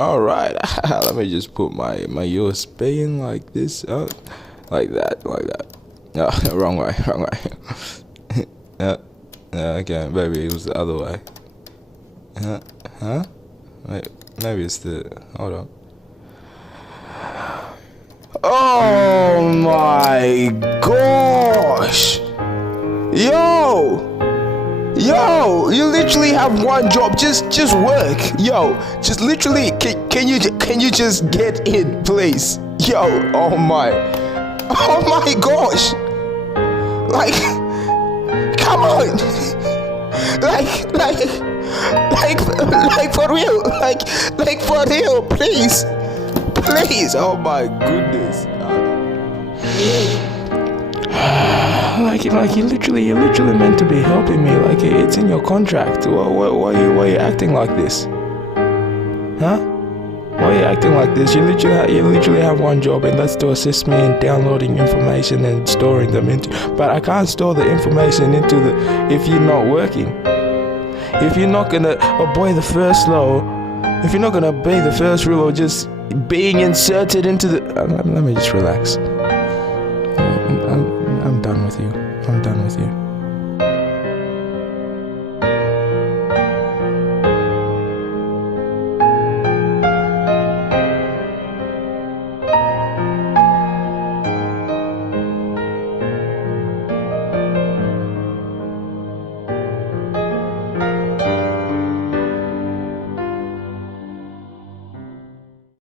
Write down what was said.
All right. Let me just put my USB in like this. Like that. Wrong way. Okay, maybe it was the other way. Huh? Wait, maybe it's the. Hold on. Oh my gosh! Yo, you literally have one job. Just work. Yo, just literally. Can you just get in, please? Yo, oh my gosh! Like, come on! Like for real! Like for real, please! Oh my goodness! Like you're literally meant to be helping me. Like it's in your contract. Why are you acting like this? Huh? Why are you acting like this? You literally have one job, and that's to assist me in downloading information and storing them into. But I can't store the information into if you're not working. If you're not gonna obey the first law, if you're not gonna obey the first rule, or just being inserted into the. Let me just relax.